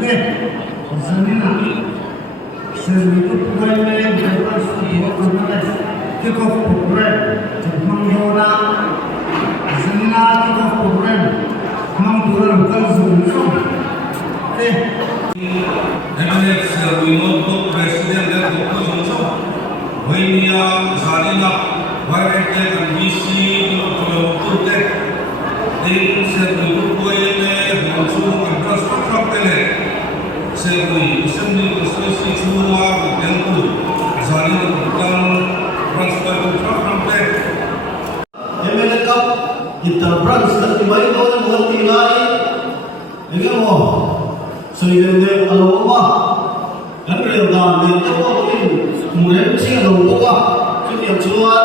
네, 감사합니다. Servito program development support organized kick-off program Manggora Zana kick-off program Manggora local zone. Emirates remote president dan Dr. Wainia Zalina Warrant and BC Dr. Di Servito Poele Monsoon and Transport Sawi Assembly Constituency Chua Tentu Zalina Tawng Transfer From MLA Cup Interbranch Tertibai Kawan Mengerti Lai Dengan mo Sehingga kalau apa Dan beliau dah Dia tahu mungkin Kemudian sih kalau apa Jadi yang cuat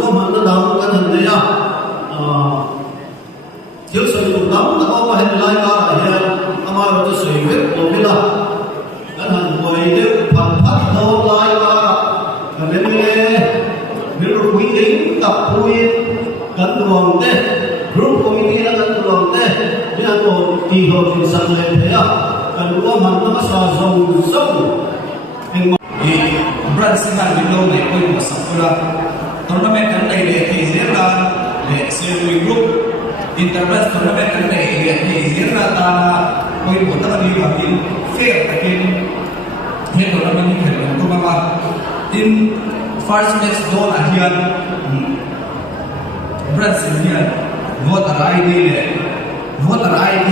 Gua mana dah bukan hentinya Dia sudah bertamu Tak apa hentai Dia Amar itu sehingga Bila Dan hanya itu Pempat tahu lai Kerana Bila kuih Tak kuih Kan ruang teh Grup komite na kan ruang teh Dia tu tiho di sana dia Kan dua mana masa zong branch singan window le koi masakula tournament kan dai le thezera le sawi group interbranch tournament kan dai le thezera ta koi bota ni bakin fair takin he tournament ni khel ko baba in first match goal ahian branch singan voter ID le voter ID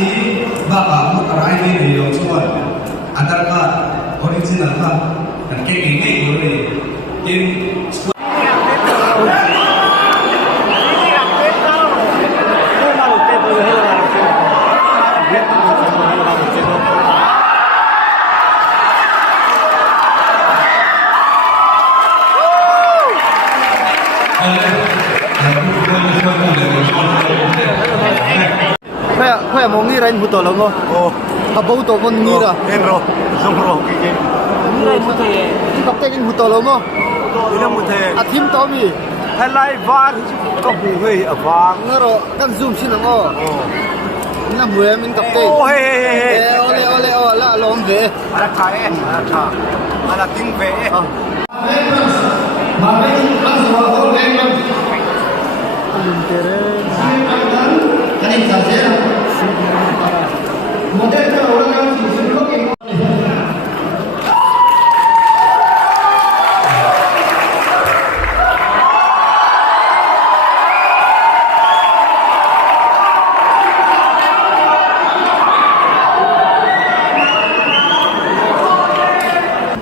baka voter ID le lo chuan Aadhaar card original ka dan keke boleh in Kaya mau ngira ini betul loh, oh, apa betul pun ngira. Enro, songro, kiki. Ngira ini betul. Kapten ini betul loh, Ini betul. Atim Tommy. Helai var, kau bukan apa? Ngero kan zoom sih nang Ini gue min kapten. Oh, hei. Oleh lah lom deh. Ada kaya, ada ting be. Kan saja. Model orang yang sebelum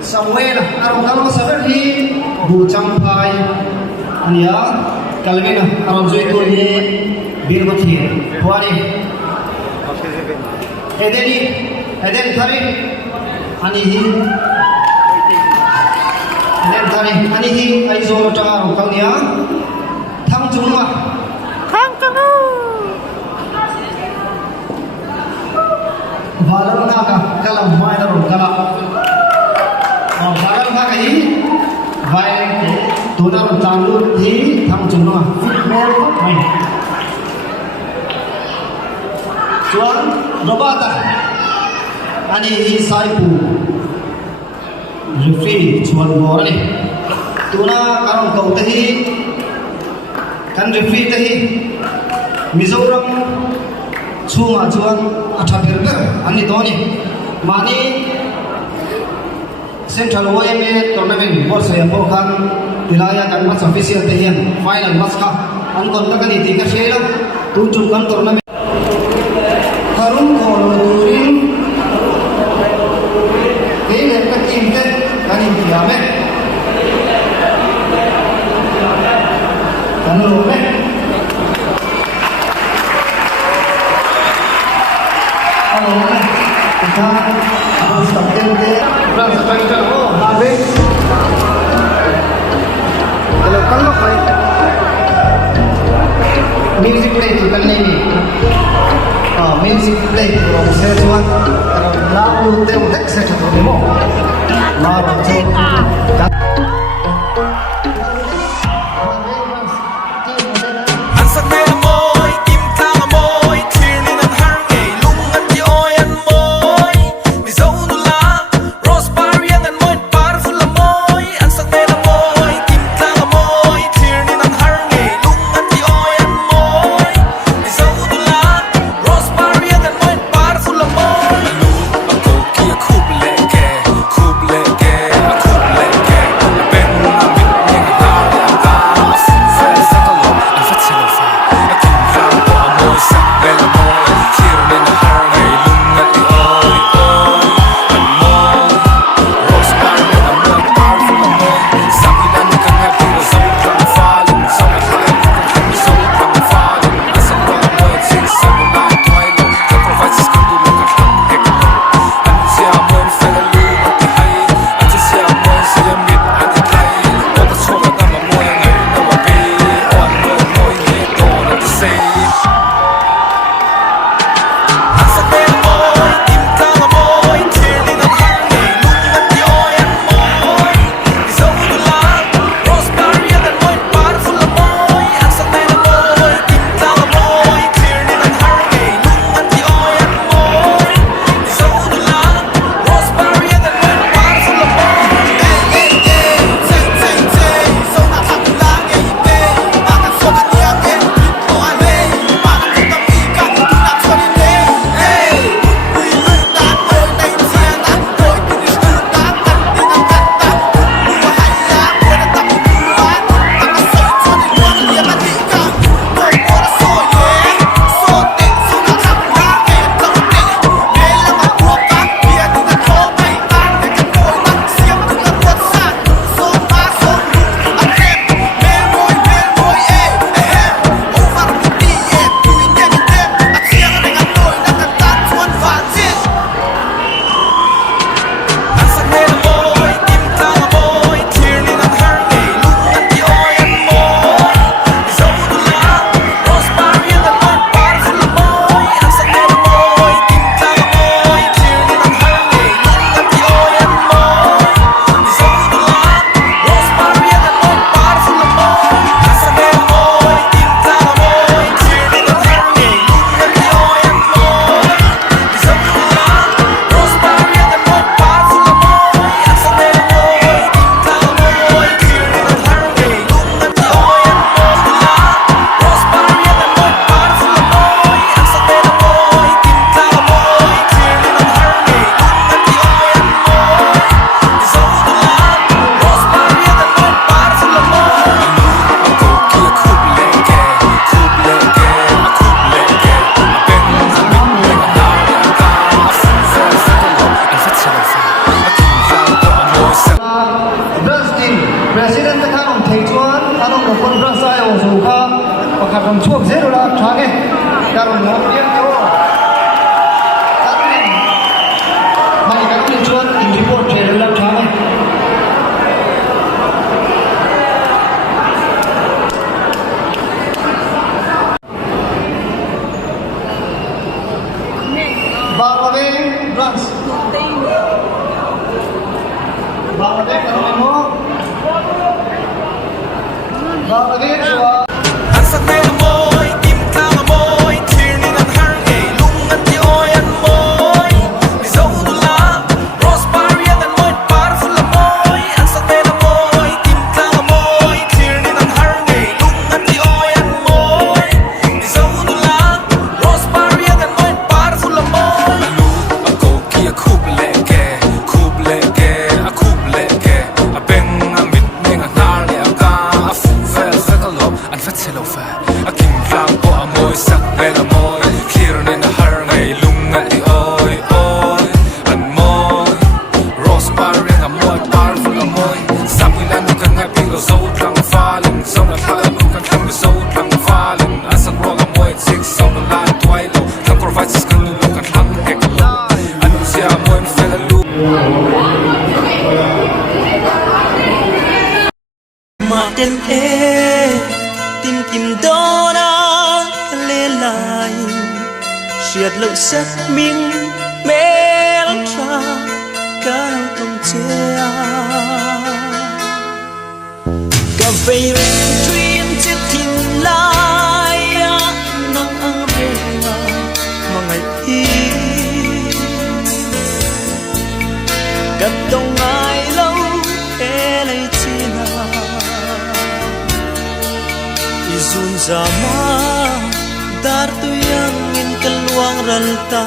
sawi arang sabar di bucang pai ania kalgena arang zoi to ni birmati huani Eden thari ani hi ai zo lo tanga ro kang nia thang chungma balam na ka kalam mai na ro kala balam na ka hi vai tuna ro tanglu hi thang chungma football mai chuan robata ani hi saipu referee chuan bor ani tuna karong kau tahi kan referee tahi mizoram chunga chuan athapir ka ani doni mani central OMA tournament bor saya kan dilaya kan match official tahian final match ka an kon ta kan ti ka shela tu chun kan tournament Harun kalau turin ini kita kimte kan ini kiamet kan lume kalau lume kita harus tampil ke berang sepanjang habis kalau kayak music play itu kan ini music play from Szechuan lalu teotek Szechuan demo lalu còn chuộc dễ rồi là thoáng nghe ta còn nó biết đâu mày các bạn chuột in report chế rồi là thoáng nghe vào về runs vào về kalau mau vào về chua anh sắc mê là môi tim cao là môi thiên đi đang hăng ngày lung anh chỉ ôi anh môi đi dấu đủ lá rosemary anh môi powerful là môi anh sắc mê là môi tim cao là môi thiên đi đang hăng ngày lung anh chỉ ôi anh môi đi dấu đủ lá rosemary anh môi powerful là môi lu a go kia khub lệ kè a khub lệ kè a beng a mit meng a nar lệ a ka a fu vel vel ka lo anh phát sẽ lâu phà a kim vang po a môi sắc bel a môi clear nên a har ngày lung ngại đi ôi ôi anh môi rosemary a môi powerful a môi sam quy lan cần ngay pin go dấu trăng pha lên dấu là pha lu cần thăng dấu trăng pha lên anh sắc ro a môi six dấu là lan toai lo thăng provide cần lu cần thăng hek lo anh sẽ a môi fel a lu mà tên e tìm tìm đó đã lê lại triệt lâu sắc miếng mê lắm tra cả đâu tông che cà phê chuyên chết thìn lại nắng ăn về mà ngày thi cắt đông ai lâu e lấy chi nào izun zama dar tu yang in keluang ranta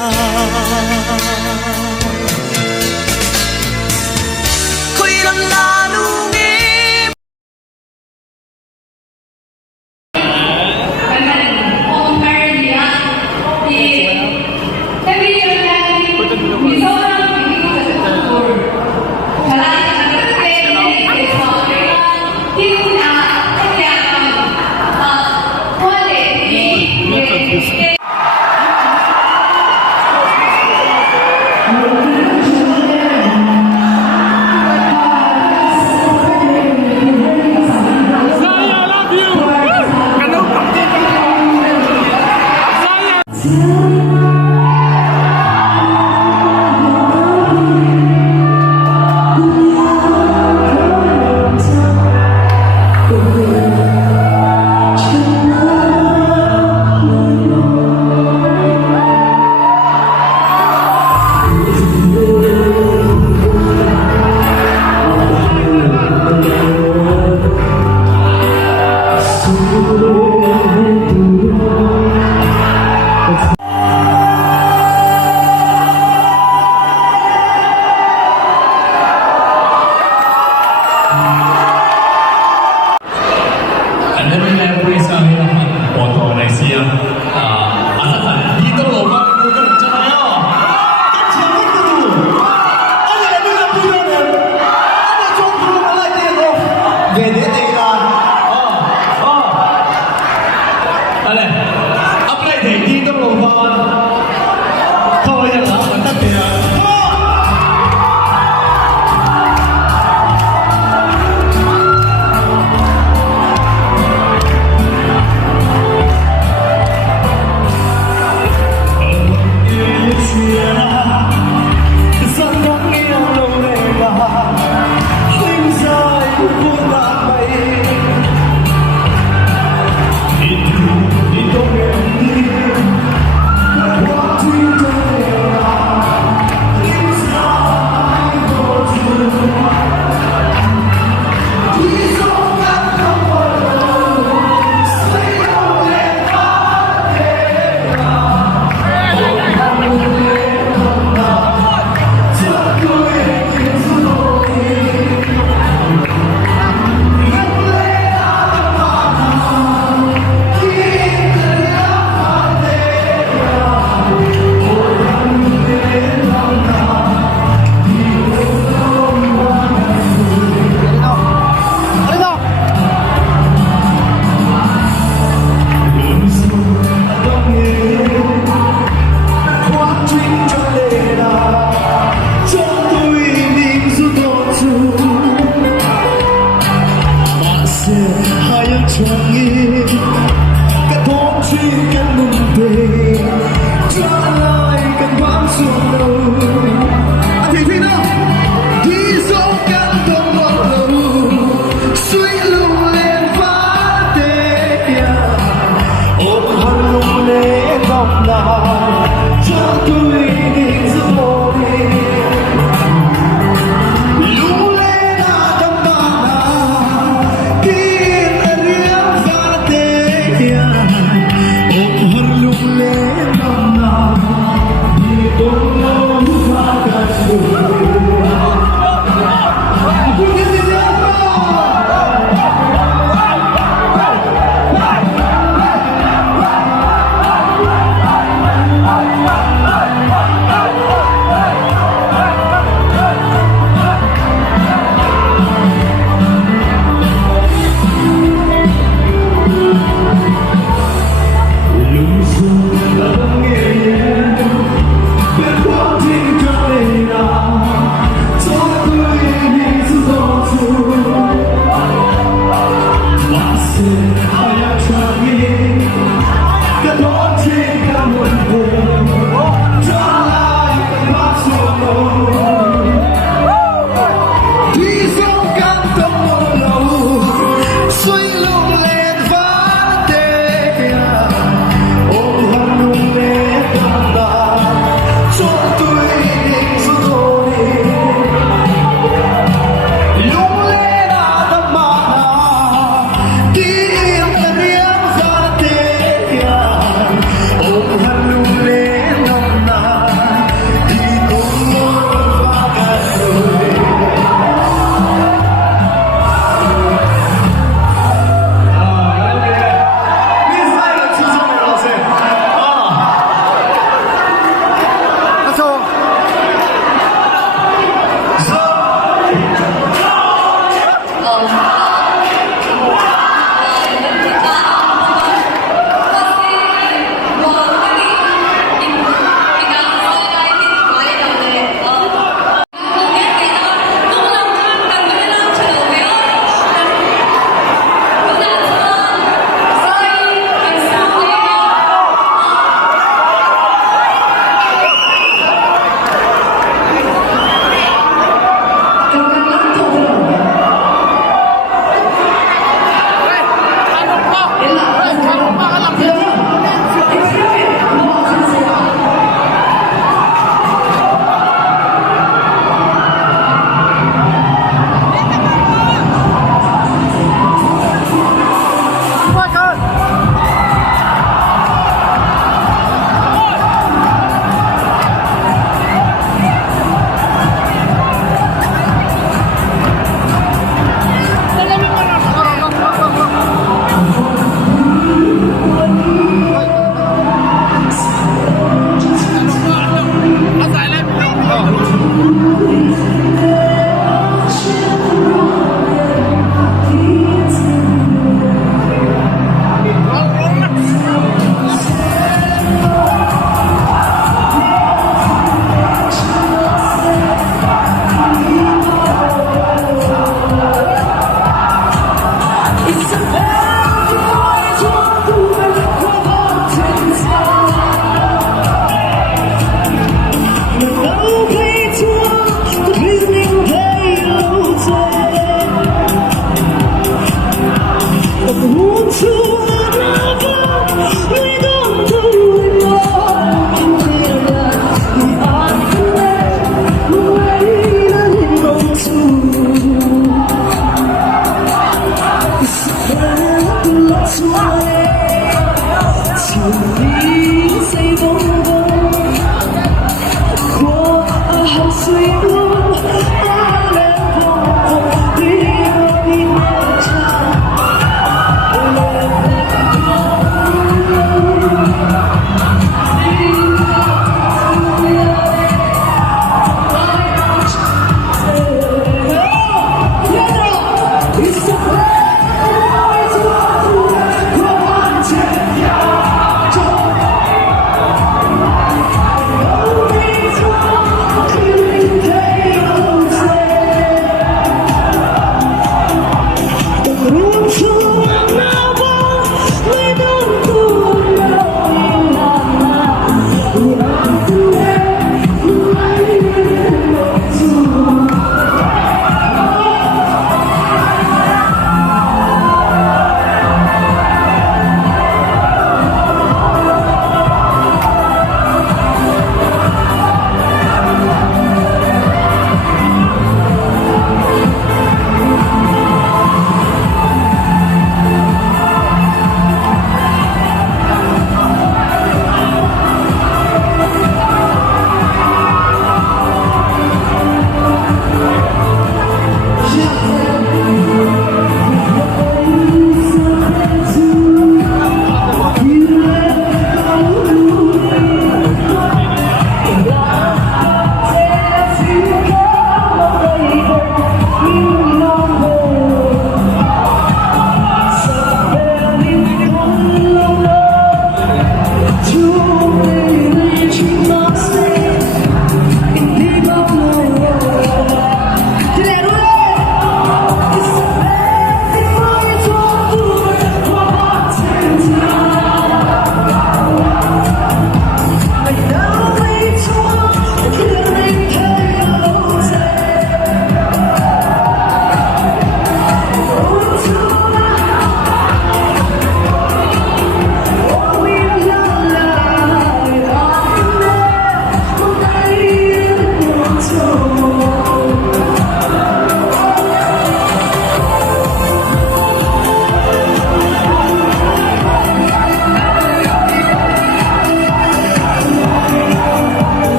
koi lan lalu